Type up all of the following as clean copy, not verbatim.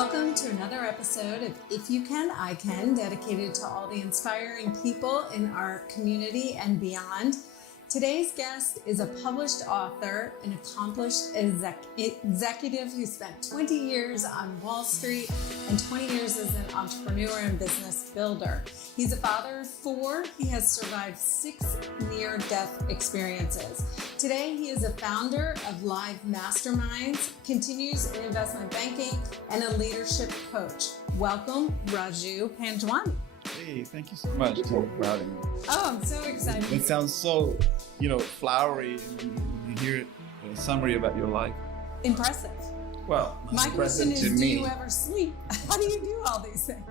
Welcome to another episode of If You Can, I Can, dedicated to all the inspiring people in our community and beyond. Today's guest is a published author, an accomplished executive who spent 20 years on Wall Street and 20 years as an entrepreneur and business builder. He's a father of 4. He has survived 6 near-death experiences. Today, he is a founder of Live Masterminds, continues in investment banking, and a leadership coach. Welcome, Raju Panjwani. Hey, thank you so much for having me. Oh, I'm so excited. It sounds so, flowery when you hear a summary about your life. Impressive. Well, my question is, do you ever sleep? How do you do all these things?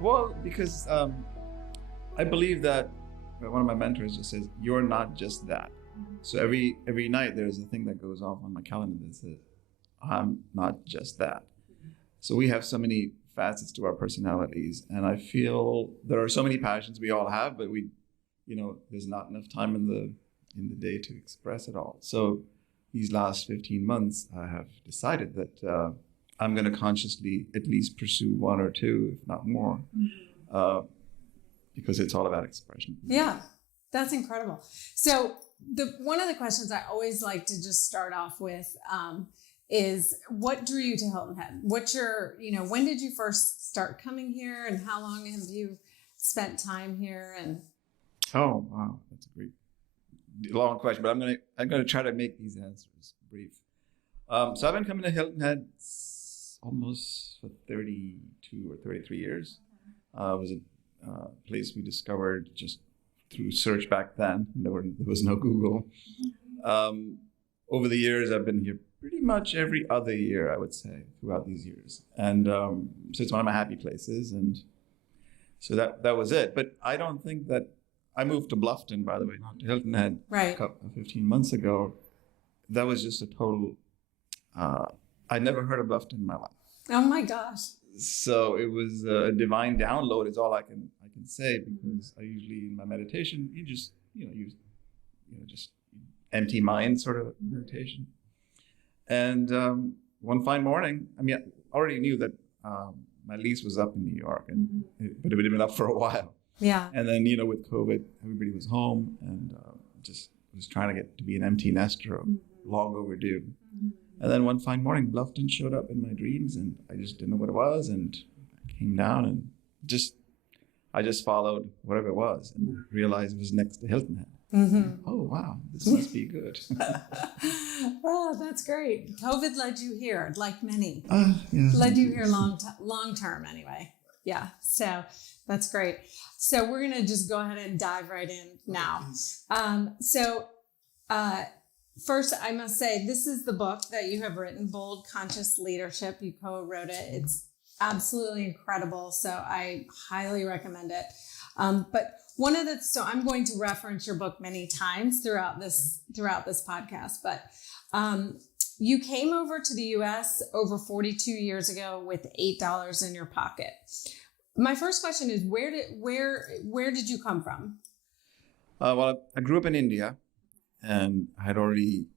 Well, because I believe that one of my mentors just says, you're not just that. So every night there's a thing that goes off on my calendar that says, I'm not just that. So we have so many facets to our personalities, and I feel there are so many passions we all have, but there's not enough time in the day to express it all. So these last 15 months, I have decided that I'm going to consciously at least pursue 1 or 2, if not more, because it's all about expression. Yeah, that's incredible. So one of the questions I always like to just start off with is, what drew you to Hilton Head? What's your, when did you first start coming here, and how long have you spent time here? And oh, wow, that's a great long question, but I'm gonna try to make these answers brief. So I've been coming to Hilton Head almost for 32 or 33 years. It was a place we discovered just through search back then. There was no Google. Over the years, I've been here pretty much every other year, I would say, throughout these years. And so it's one of my happy places. And so that was it. But I don't think that I moved to Bluffton, by the way, not to Hilton Head, right, 15 months ago. That was just a total, I never heard of Bluffton in my life. Oh my gosh. So it was a divine download is all I can say, because I usually in my meditation, you just empty mind sort of meditation. And one fine morning, I already knew that my lease was up in New York, but it had been up for a while. Yeah. And then, with COVID, everybody was home and just was trying to get to be an empty nester, long overdue. And then one fine morning, Bluffton showed up in my dreams, and I just didn't know what it was. And I came down and I just followed whatever it was and realized it was next to Hilton Head. Oh, wow, this must be good. Well, that's great. COVID led you here, like many. Yeah. Led you here long term anyway. Yeah, so that's great. So we're going to just go ahead and dive right in now. First, I must say, this is the book that you have written, Bold Conscious Leadership. You co-wrote it. It's absolutely incredible. So I highly recommend it. But so I'm going to reference your book many times throughout this podcast, but you came over to the U.S. over 42 years ago with $8 in your pocket. My first question is, where did you come from? Well, I grew up in India, and I had already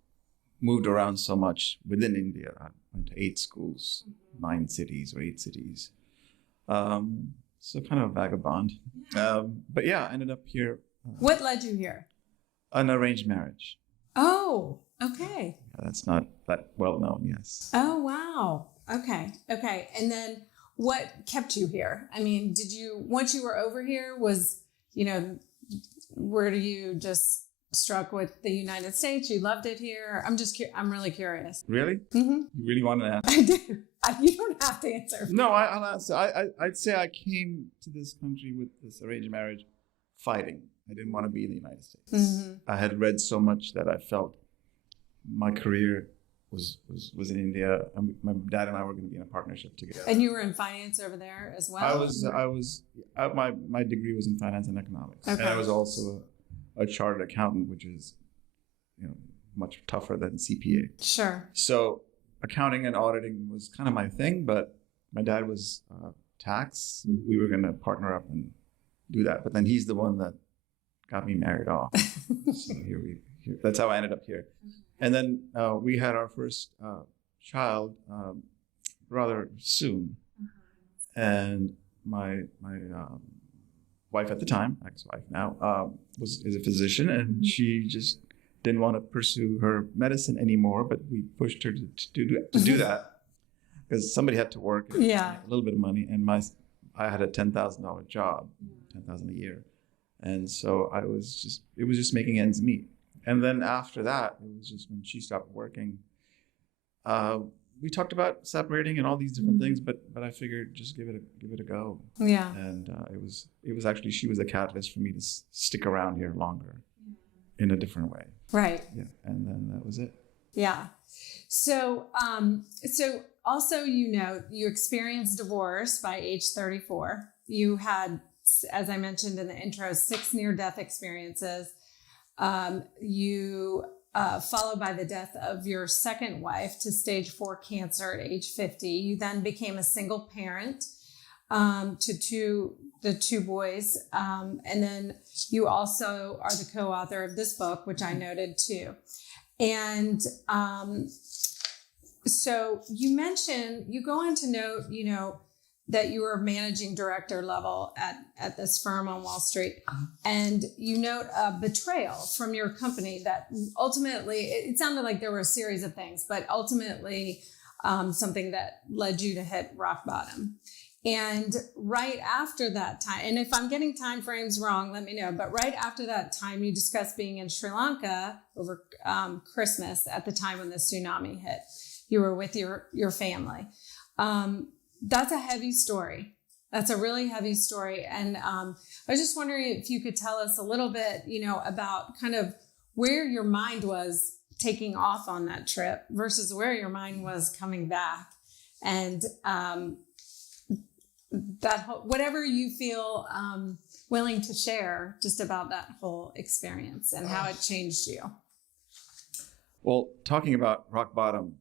moved around so much within India. I went to 8 schools, 9 cities or 8 cities. So kind of a vagabond. But yeah, I ended up here. What led you here? An arranged marriage. Oh, okay. Yeah, that's not that well known, yes. Oh, wow. Okay. And then what kept you here? Once you were over here, were you just struck with the United States? You loved it here? I'm really curious. Really? Mm-hmm. You really want to answer? I do. You don't have to answer. No, I'll answer. I'd say I came to this country with this arranged marriage fighting. I didn't want to be in the United States. Mm-hmm. I had read so much that I felt my career was in India. My dad and I were going to be in a partnership together. And you were in finance over there as well? My degree was in finance and economics. Okay. And I was also a chartered accountant, which is, much tougher than CPA. Sure. So accounting and auditing was kind of my thing, but my dad was tax. We were going to partner up and do that. But then he's the one that got me married off. So that's how I ended up here. And then we had our first child rather soon. And my wife at the time, ex-wife now, is a physician, and she just didn't want to pursue her medicine anymore. But we pushed her to do that because somebody had to work and make a little bit of money. And I had a $10,000 job, $10,000 a year, and so it was just making ends meet. And then after that, it was just when she stopped working. We talked about separating and all these different things, but I figured just give it a go. Yeah. And it was actually, she was a catalyst for me to stick around here longer in a different way. Right. Yeah. And then that was it. Yeah. So also, you experienced divorce by age 34. You had, as I mentioned in the intro, 6 near-death experiences. Followed by the death of your second wife to stage 4 cancer at age 50. You then became a single parent to the 2 boys. And then you also are the co-author of this book, which I noted too. And so you go on to note, that you were managing director level at this firm on Wall Street. And you note a betrayal from your company that ultimately, it sounded like there were a series of things, but ultimately something that led you to hit rock bottom. And right after that time, and if I'm getting time frames wrong, let me know, but right after that time, you discussed being in Sri Lanka over Christmas at the time when the tsunami hit. You were with your family. That's a heavy story. That's a really heavy story. And I was just wondering if you could tell us a little bit, about kind of where your mind was taking off on that trip versus where your mind was coming back. And whatever you feel willing to share just about that whole experience and how it changed you. Well, talking about rock bottom,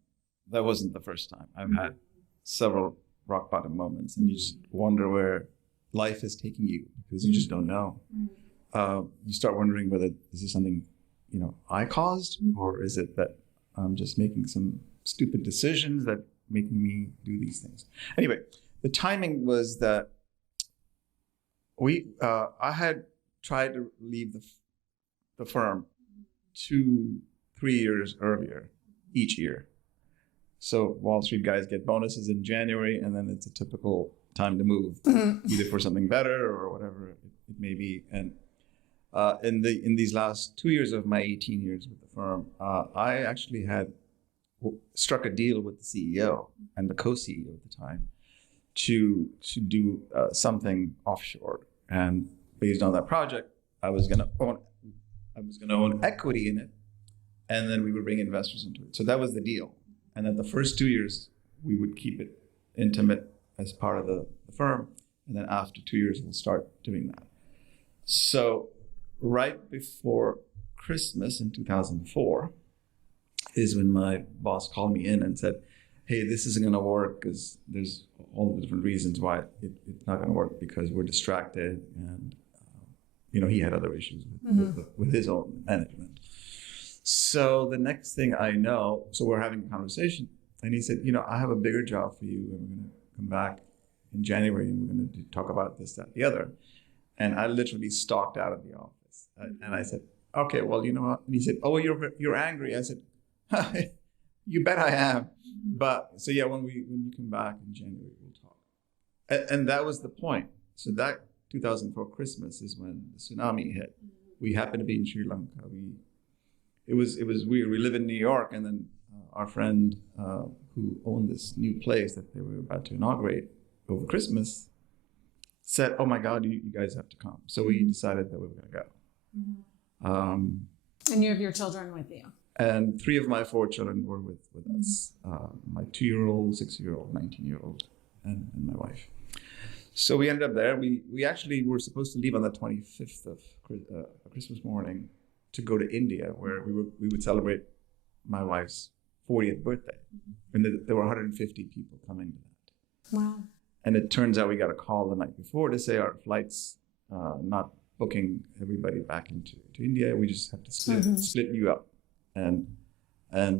that wasn't the first time. I've had several rock bottom moments, and you just wonder where life is taking you because you just don't know. You start wondering whether this is something, I caused, or is it that I'm just making some stupid decisions that making me do these things. Anyway, the timing was that I had tried to leave the firm 2-3 years earlier each year. So Wall Street guys get bonuses in January, and then it's a typical time to move, either for something better or whatever it may be. And in these last 2 years of my 18 years with the firm, I actually had struck a deal with the CEO and the co-CEO at the time to do something offshore. And based on that project, I was going to own equity in it, and then we would bring investors into it. So that was the deal. And then the first 2 years, we would keep it intimate as part of the firm. And then after 2 years, we'll start doing that. So right before Christmas in 2004 is when my boss called me in and said, hey, this isn't going to work because there's all the different reasons why it's not going to work, because we're distracted. And, he had other issues with his own management. So the next thing I know, so we're having a conversation, and he said, I have a bigger job for you, and we're going to come back in January, and we're going to talk about this, that, the other. And I literally stalked out of the office. And I said, okay, well, you know what? And he said, oh, you're angry. I said, you bet I am. But so yeah, when you come back in January, we'll talk. And that was the point. So that 2004 Christmas is when the tsunami hit. We happened to be in Sri Lanka. It was weird. We live in New York, and then our friend who owned this new place that they were about to inaugurate over Christmas said, "Oh my God, you guys have to come." So we decided that we were going to go. And you have your children with you. And 3 of my 4 children were with us: my 2-year-old, 6-year-old, 19-year-old, and my wife. So we ended up there. We actually were supposed to leave on the 25th of Christmas morning to go to India, where we would celebrate my wife's 40th birthday. And there were 150 people coming to that. Wow. And it turns out we got a call the night before to say our flight's not booking everybody back into India. We just have to split you up. And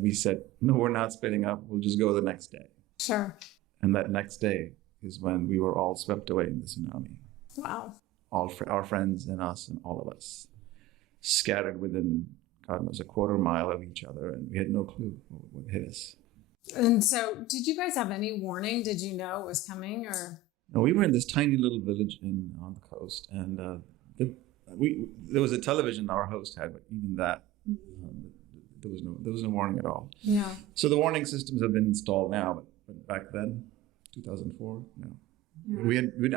we said, no, we're not splitting up. We'll just go the next day. Sure. And that next day is when we were all swept away in the tsunami. Wow. All our friends and us and all of us scattered within, God knows, a quarter mile of each other, and we had no clue what would hit us. And so, did you guys have any warning? Did you know it was coming, or? No, we were in this tiny little village on the coast, and there was a television our host had, but even that, there was no warning at all. Yeah. So the warning systems have been installed now, but back then, 2004, no. Yeah.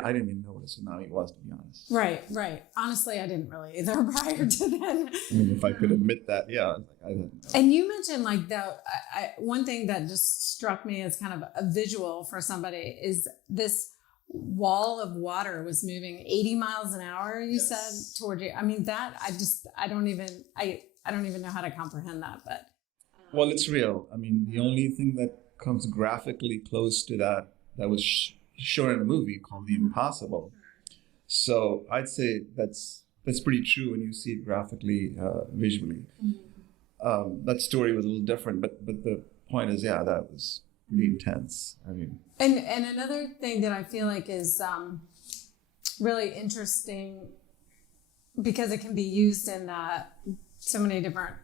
I didn't even know what a tsunami was, to be honest. Right. Honestly, I didn't really either prior to then. I mean, if I could admit that, yeah. I didn't know. And you mentioned one thing that just struck me as kind of a visual for somebody is this wall of water was moving 80 miles an hour, you said, toward you. I mean, that I don't even know how to comprehend that, but. Well, it's real. I mean, the only thing that comes graphically close to that was shown in a movie called The Impossible. So I'd say that's pretty true when you see it graphically, visually. That story was a little different, but the point is, that was really intense. I mean, and another thing that I feel like is really interesting because it can be used in so many different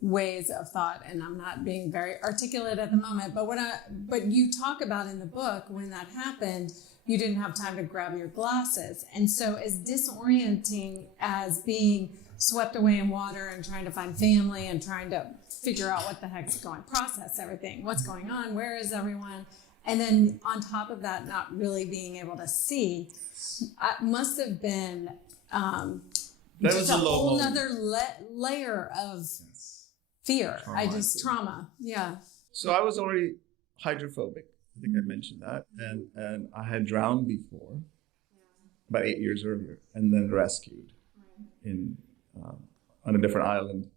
ways of thought, and I'm not being very articulate at the moment, but you talk about in the book when that happened, you didn't have time to grab your glasses. And so as disorienting as being swept away in water and trying to find family and trying to figure out what the heck's going, process everything, what's going on, where is everyone? And then on top of that, not really being able to see, must have been that was a whole other layer of fear. Trauma. Yeah. So I was already hydrophobic. I think I mentioned that. And I had drowned before, about 8 years earlier, and then rescued in on a different island.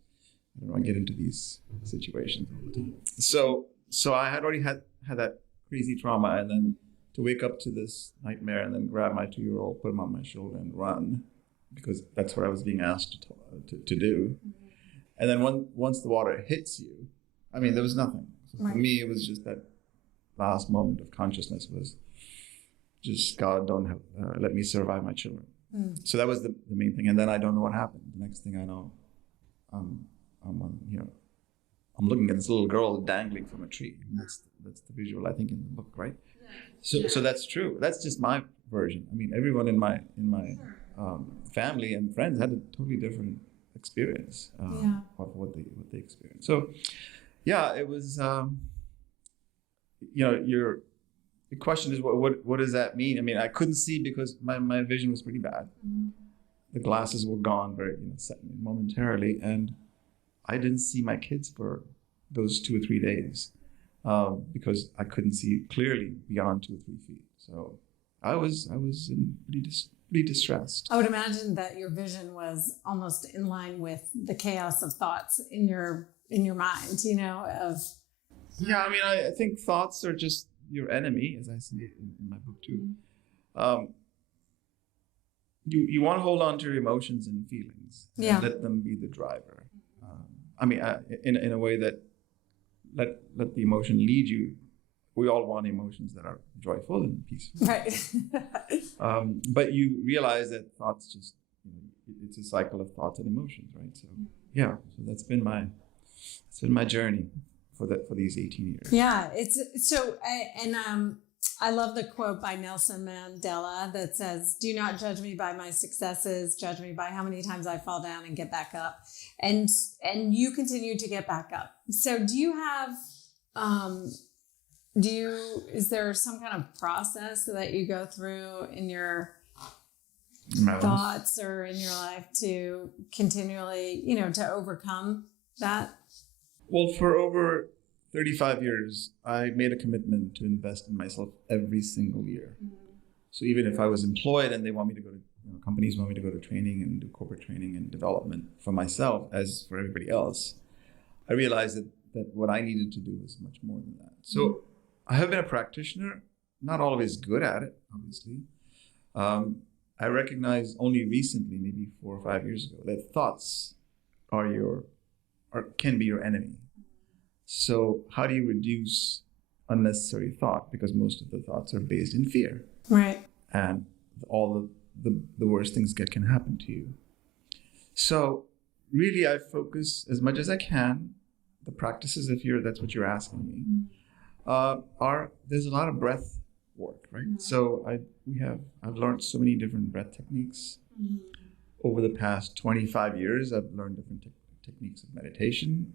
I don't want to get into these situations all the time. So I had already had that crazy trauma, and then to wake up to this nightmare and then grab my 2-year-old, put him on my shoulder and run, because that's what I was being asked to do. And then once the water hits you, I mean, there was nothing. So for me, it was just that last moment of consciousness was just, God, don't let me survive my children. So that was the main thing. And then I don't know what happened. The next thing I know, I'm looking at this little girl dangling from a tree. And that's the visual, I think, in the book, right? So that's true. That's just my version. I mean, everyone in my family and friends had a totally different experience of what they experienced. So, it was. Your question is what does that mean? I mean, I couldn't see because my vision was pretty bad. The glasses were gone very momentarily, and I didn't see my kids for those 2 or 3 days because I couldn't see clearly beyond 2 or 3 feet. So I was pretty distressed. I would imagine that your vision was almost in line with the chaos of thoughts in your mind, Yeah, I mean, I think thoughts are just your enemy, as I see it in my book too. You want to hold on to your emotions and feelings and let them be the driver. In a way that let the emotion lead you. We all want emotions that are joyful and peaceful. Right. But you realize that thoughts just, it's a cycle of thoughts and emotions, right? So so that's been my journey for these 18 years. Yeah, it's so, I love the quote by Nelson Mandela that says, "Do not judge me by my successes, judge me by how many times I fall down and get back up." And you continue to get back up. So do you have, is there some kind of process that you go through in your thoughts or in your life to continually, to overcome that? Well, for over 35 years, I made a commitment to invest in myself every single year. So even if I was employed and they want me to go to, companies want me to go to training and do corporate training and development for myself, as for everybody else, I realized that what I needed to do was much more than that. So I have been a practitioner, not always good at it, obviously. I recognized only recently, maybe 4 or 5 years ago, that thoughts can be your enemy. So how do you reduce unnecessary thought, because most of the thoughts are based in fear. Right. And all the worst things that can happen to you. So really, I focus as much as I can. The practices, that's what you're asking me, there's a lot of breath work, right? Mm-hmm. So I've learned so many different breath techniques. Mm-hmm. Over the past 25 years. I've learned different techniques of meditation,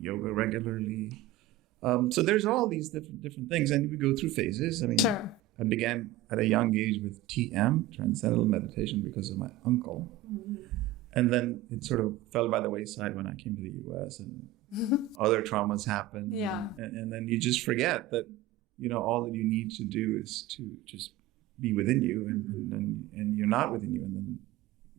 yoga regularly. So there's all these different things, and we go through phases. I mean, sure. I began at a young age with TM, Transcendental Meditation, because of my uncle. Mm-hmm. And then it sort of fell by the wayside when I came to the U.S. and other traumas happened. Yeah. And then you just forget that, all that you need to do is to just be within you, and you're not within you, and then you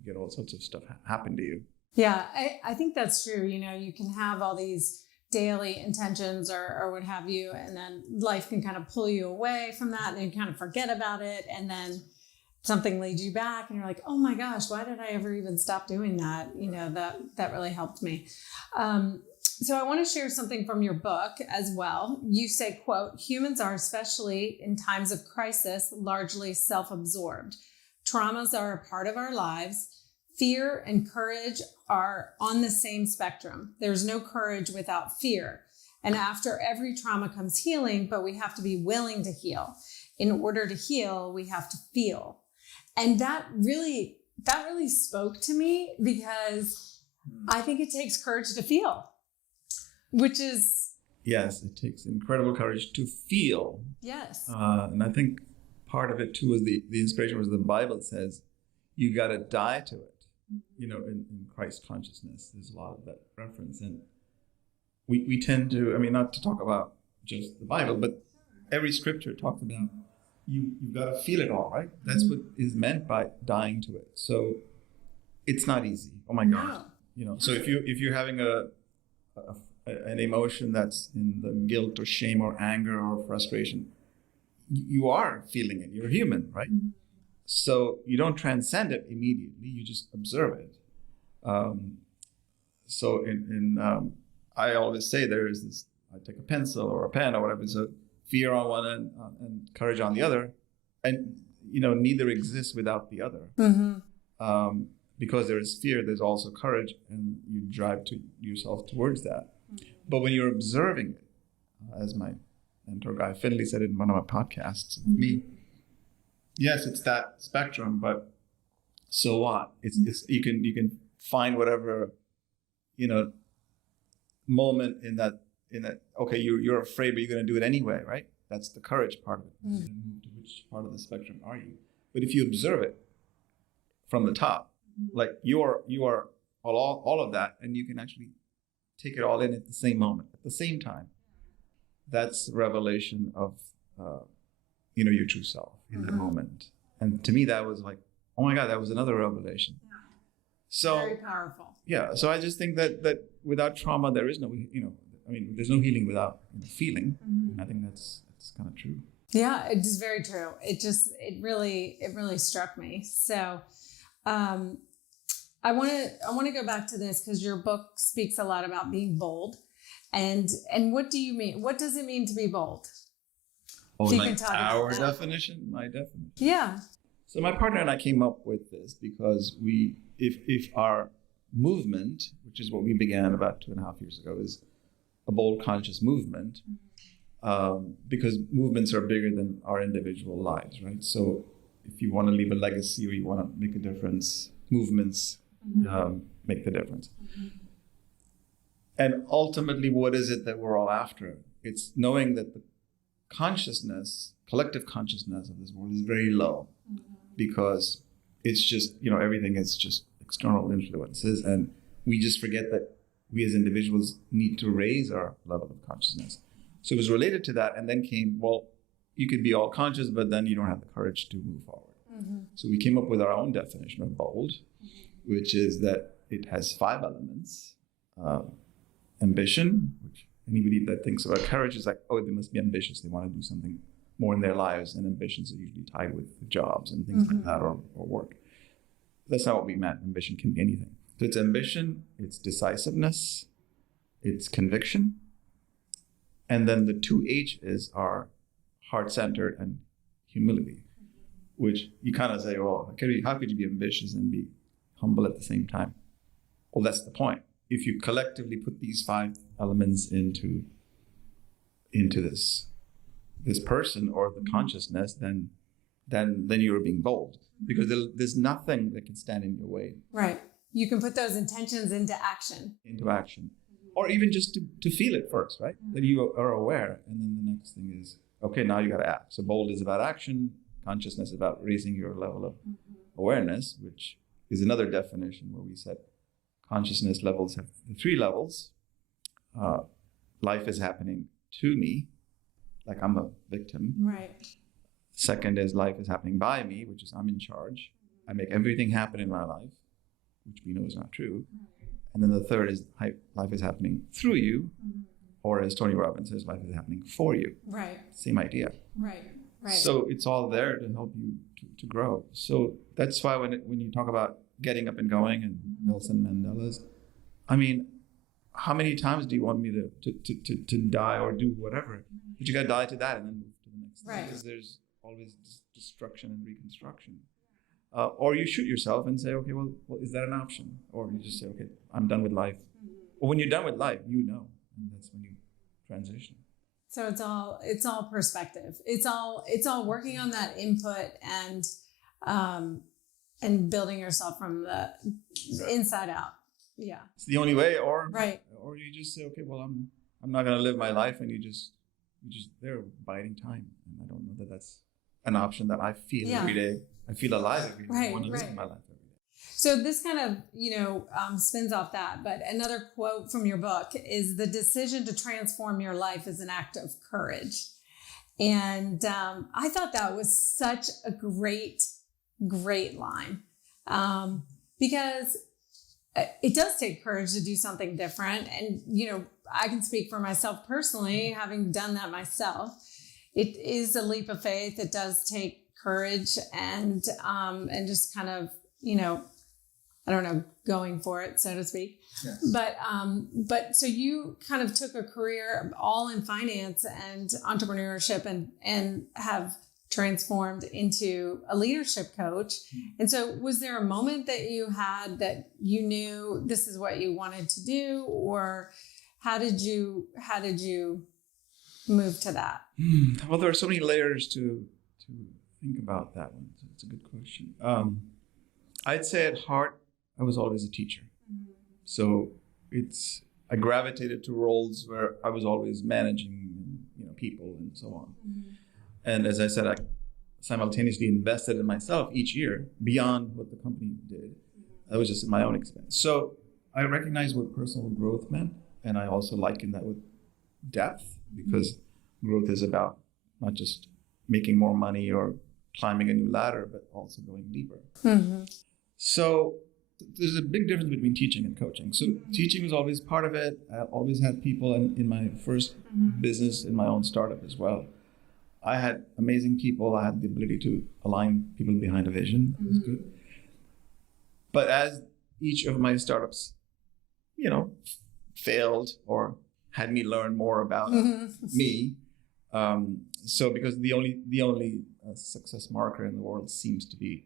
get all sorts of stuff happen to you. Yeah, I think that's true. You can have all these daily intentions or what have you, and then life can kind of pull you away from that, and you kind of forget about it, and then something leads you back, and you're like, oh my gosh, why did I ever even stop doing that? That really helped me. So I want to share something from your book as well. You say, quote, humans are, especially in times of crisis, largely self-absorbed. Traumas are a part of our lives. Fear and courage are on the same spectrum. There's no courage without fear. And after every trauma comes healing, but we have to be willing to heal. In order to heal, we have to feel. And that really spoke to me, because I think it takes courage to feel, which is... Yes, it takes incredible courage to feel. Yes. And I think part of it too was the inspiration was the Bible says, you got to die to it. In Christ consciousness, there's a lot of that reference. And we tend to, not to talk about just the Bible, but every scripture talks about you've got to feel it all, right? That's what is meant by dying to it. So it's not easy. Oh my God. So if you're having an emotion that's in the guilt or shame or anger or frustration, you are feeling it. You're human, right? Mm-hmm. So you don't transcend it immediately. You just observe it. So I always say there is this, I take a pencil or a pen or whatever, so fear on one end and courage on the other. And, neither exists without the other. Mm-hmm. Because there is fear, there's also courage, and you drive yourself towards that. Mm-hmm. But when you're observing it, as my mentor Guy Finley said in one of my podcasts with me, yes, it's that spectrum, but so what? It's you can find whatever, moment in that. Okay, you're afraid, but you're going to do it anyway, right? That's the courage part of it. Mm-hmm. Which part of the spectrum are you? But if you observe it from the top, like you are all of that, and you can actually take it all in at the same moment, at the same time. That's revelation of your true self in that moment. And to me, that was like, oh my God, that was another revelation. Yeah. So very powerful. Yeah. So I just think that without trauma, there is no, there's no healing without feeling. Mm-hmm. And I think that's kind of true. Yeah, it is very true. It really struck me. So, I want to go back to this, because your book speaks a lot about being bold. And what do you mean? What does it mean to be bold? Oh, like our definition, my definition. Yeah. So my partner and I came up with this because if our movement, which is what we began about 2.5 years ago, is a bold, conscious movement, because movements are bigger than our individual lives, right? So if you want to leave a legacy or you want to make a difference, movements make the difference. Mm-hmm. And ultimately, what is it that we're all after? It's knowing that the collective consciousness of this world is very low, because it's just, everything is just external influences. And we just forget that we as individuals need to raise our level of consciousness. So it was related to that. And then came, well, you could be all conscious, but then you don't have the courage to move forward. Mm-hmm. So we came up with our own definition of bold, which is that it has 5 elements. Ambition, which anybody that thinks about courage is like, oh, they must be ambitious. They want to do something more in their lives. And ambitions are usually tied with jobs and things like that, or work. That's not what we meant. Ambition can be anything. So it's ambition, it's decisiveness, it's conviction, And then the two H's are heart-centered and humility, which you kind of say, well, how could you be ambitious and be humble at the same time? Well, that's the point. If you collectively put these 5 elements into this person or the consciousness, then you're being bold, because there's nothing that can stand in your way. Right. You can put those intentions into action. Or even just to feel it first, right? That you are aware. And then the next thing is, okay, now you got to act. So bold is about action. Consciousness is about raising your level of awareness, which is another definition where we said consciousness levels have 3 levels. Life is happening to me, like I'm a victim. Right. Second is life is happening by me, which is I'm in charge. I make everything happen in my life, which we know is not true. And then the third is life is happening through you, or as Tony Robbins says, life is happening for you. Right. Same idea. Right. So it's all there to help you to grow. So that's why when you talk about getting up and going and Nelson Mandela's, I mean, how many times do you want me to die or do whatever? But you got to die to that and then move to the next thing. Because there's always destruction and reconstruction. Or you shoot yourself and say, okay, well, is that an option? Or you just say, okay, I'm done with life. Well, when you're done with life, you know, and that's when you transition. So it's all perspective. It's all working on that input and building yourself from the inside out. Yeah. It's the only way, or you just say, okay, well, I'm not going to live my life, and you just they're biding time, and I don't know that that's an option that I feel every day. I feel alive every day. I want to live my life every day. So this kind of, spins off that. But another quote from your book is, the decision to transform your life is an act of courage. And I thought that was such a great line, because it does take courage to do something different. And, I can speak for myself personally, having done that myself. It is a leap of faith. It does take courage and just kind of, I don't know, going for it, so to speak. Yes. But so you kind of took a career all in finance and entrepreneurship and have transformed into a leadership coach. And so was there a moment that you had that you knew this is what you wanted to do, or how did you move to that? Well, there are so many layers to think about that one. So it's a good question. I'd say at heart, I was always a teacher. So I gravitated to roles where I was always managing, people and so on. And as I said, I simultaneously invested in myself each year beyond what the company did. That was just at my own expense. So I recognized what personal growth meant. And I also liken that with depth, because growth is about not just making more money or climbing a new ladder, but also going deeper. So there's a big difference between teaching and coaching. So teaching was always part of it. I always had people in my first business, in my own startup as well. I had amazing people. I had the ability to align people behind a vision. It was good. But as each of my startups, failed or had me learn more about me. So because the only success marker in the world seems to be,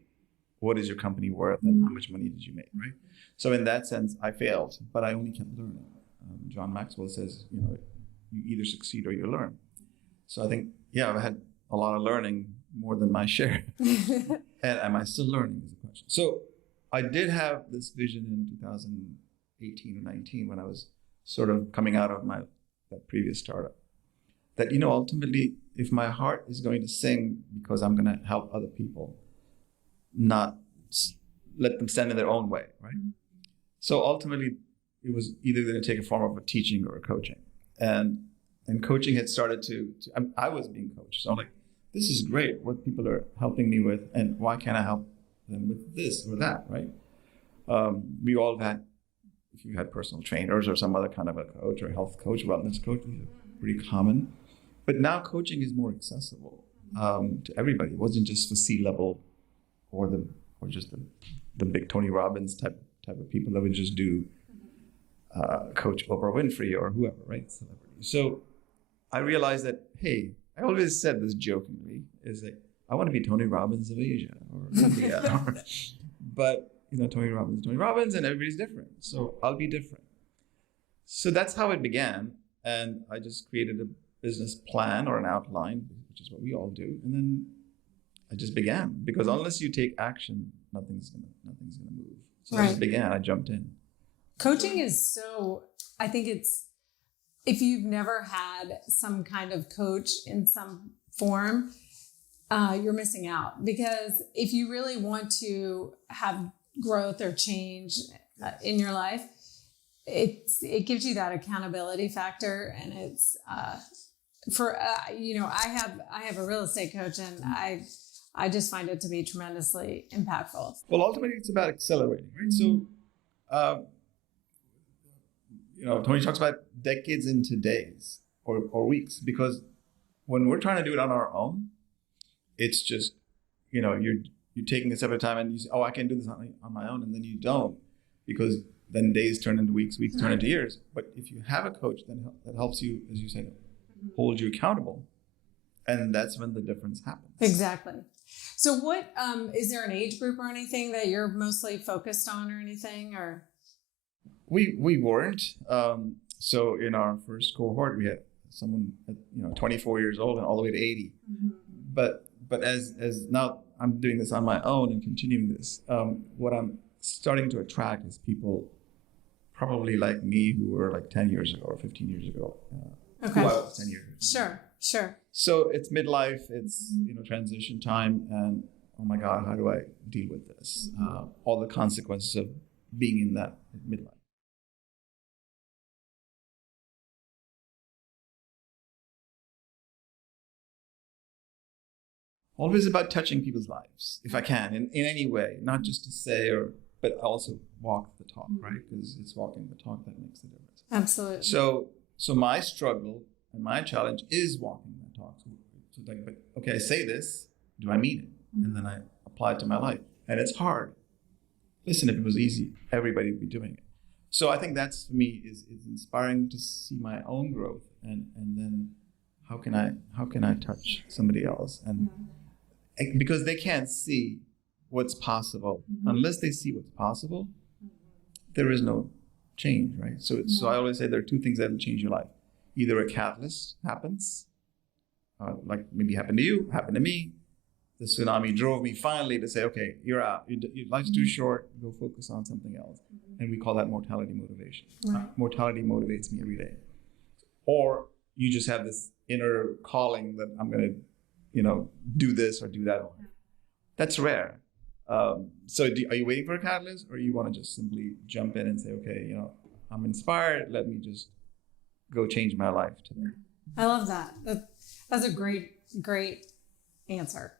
what is your company worth and how much money did you make, right? So in that sense, I failed, but I only kept learning. John Maxwell says, you either succeed or you learn. So I think, I've had a lot of learning, more than my share. And am I still learning is the question. So I did have this vision in 2018 or 19 when I was sort of coming out of that previous startup, that, ultimately, if my heart is going to sing because I'm going to help other people, not let them stand in their own way, right? So ultimately, it was either going to take a form of a teaching or a coaching. And coaching had started I was being coached. So I'm like, this is great what people are helping me with, and why can't I help them with this or that, right? We all have had, if you had personal trainers or some other kind of a coach or health coach, wellness coach, pretty common. But now coaching is more accessible to everybody. It wasn't just for C-level or just the big Tony Robbins type of people that would just do coach Oprah Winfrey or whoever, right? Celebrity. So I realized that, hey, I always said this jokingly, is like, I want to be Tony Robbins of Asia or India. But, Tony Robbins, and everybody's different. So I'll be different. So that's how it began. And I just created a business plan or an outline, which is what we all do. And then I just began, because unless you take action, nothing's gonna move. So I just began. I jumped in. Coaching is I think if you've never had some kind of coach in some form, you're missing out, because if you really want to have growth or change in your life, it gives you that accountability factor. And it's I have a real estate coach, and I just find it to be tremendously impactful. Well, ultimately it's about accelerating, right? So Tony talks about decades into days or weeks, because when we're trying to do it on our own, it's just, you're taking a step at a time, and you say, oh, I can do this on my own. And then you don't, because then days turn into weeks turn into years. But if you have a coach, then that helps you, as you said, hold you accountable. And that's when the difference happens. Exactly. So what, is there an age group or anything that you're mostly focused on or anything, or? We weren't. So in our first cohort, we had someone at 24 years old and all the way to 80. But as now I'm doing this on my own and continuing this, what I'm starting to attract is people probably like me, who were like 10 years ago or 15 years ago. Okay. Who I was 10 years ago. Sure. So it's midlife, it's transition time, and oh my God, how do I deal with this? All the consequences of being in that midlife. Always about touching people's lives, if I can, in any way, not just to say, but also walk the talk, right? Because it's walking the talk that makes the difference. Absolutely. So my struggle and my challenge is walking that talk. So like, but okay, I say this, do I mean it? And then I apply it to my life. And it's hard. Listen, if it was easy, everybody would be doing it. So I think that's, for me, is inspiring to see my own growth, and then how can I touch somebody else? And because they can't see what's possible. Unless they see what's possible, there is no change, right? So I always say there are two things that will change your life. Either a catalyst happens, like maybe happened to you, happened to me. The tsunami drove me finally to say, okay, you're out. Your life's too short. Go focus on something else. And we call that mortality motivation. Mortality motivates me every day. Or you just have this inner calling that I'm going to, do this or do that. That's rare. So are you waiting for a catalyst, or you want to just simply jump in and say, okay, I'm inspired. Let me just go change my life today. I love that. That's a great answer.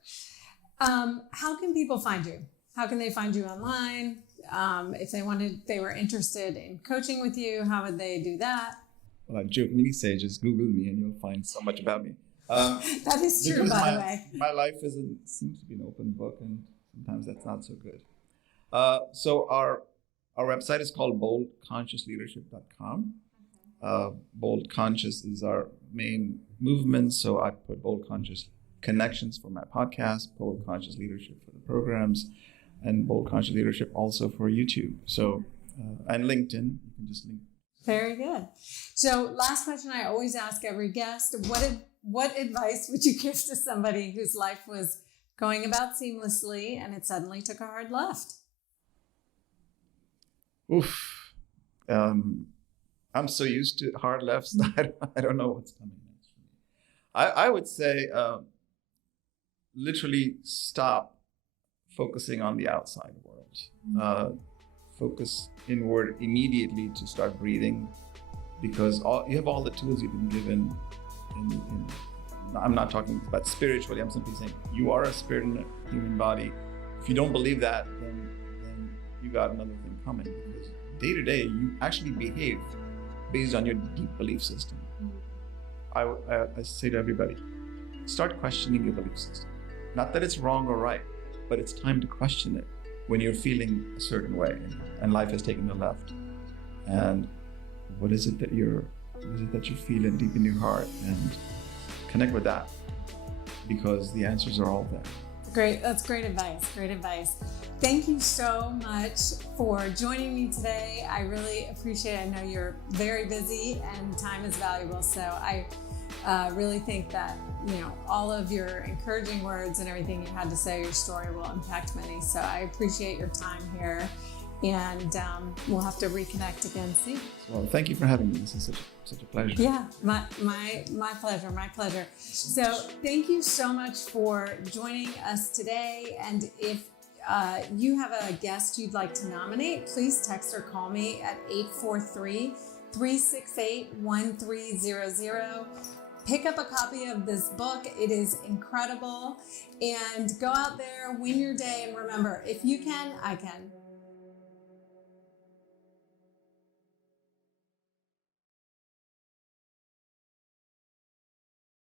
How can people find you? How can they find you online? If they were interested in coaching with you, how would they do that? Well, I jokingly say, just Google me and you'll find so much about me. That is true, by the way. My life seems to be an open book, and sometimes that's not so good. So our website is called boldconsciousleadership.com. Bold Conscious is our main movement. So I put Bold Conscious Connections for my podcast, Bold Conscious Leadership for the programs, and Bold Conscious Leadership also for YouTube. So, and LinkedIn, you can just link. Very good. So last question I always ask every guest, what advice would you give to somebody whose life was going about seamlessly and it suddenly took a hard left? Oof. I'm so used to hard lefts that I don't know what's coming next for me. I would say literally stop focusing on the outside world. Focus inward immediately to start breathing, because you have all the tools you've been given. I'm not talking about spiritually. I'm simply saying you are a spirit in a human body. If you don't believe that, then you got another thing coming, because day to day you actually behave based on your deep belief system. I say to everybody, start questioning your belief system. Not that it's wrong or right, but it's time to question it when you're feeling a certain way and life has taken a left. And what is it that you're What is it that you're feeling deep in your heart, and connect with that, because the answers are all there. Great. That's great advice. Great advice. Thank you so much for joining me today. I really appreciate it. I know you're very busy and time is valuable. So I really think that, all of your encouraging words and everything you had to say, your story will impact many. So I appreciate your time here, and we'll have to reconnect again soon. Well, thank you for having me. This is such a pleasure. Yeah, my pleasure, my pleasure. So thank you so much for joining us today. And if you have a guest you'd like to nominate, please text or call me at 843-368-1300. Pick up a copy of this book. It is incredible. And go out there, win your day. And remember, if you can, I can.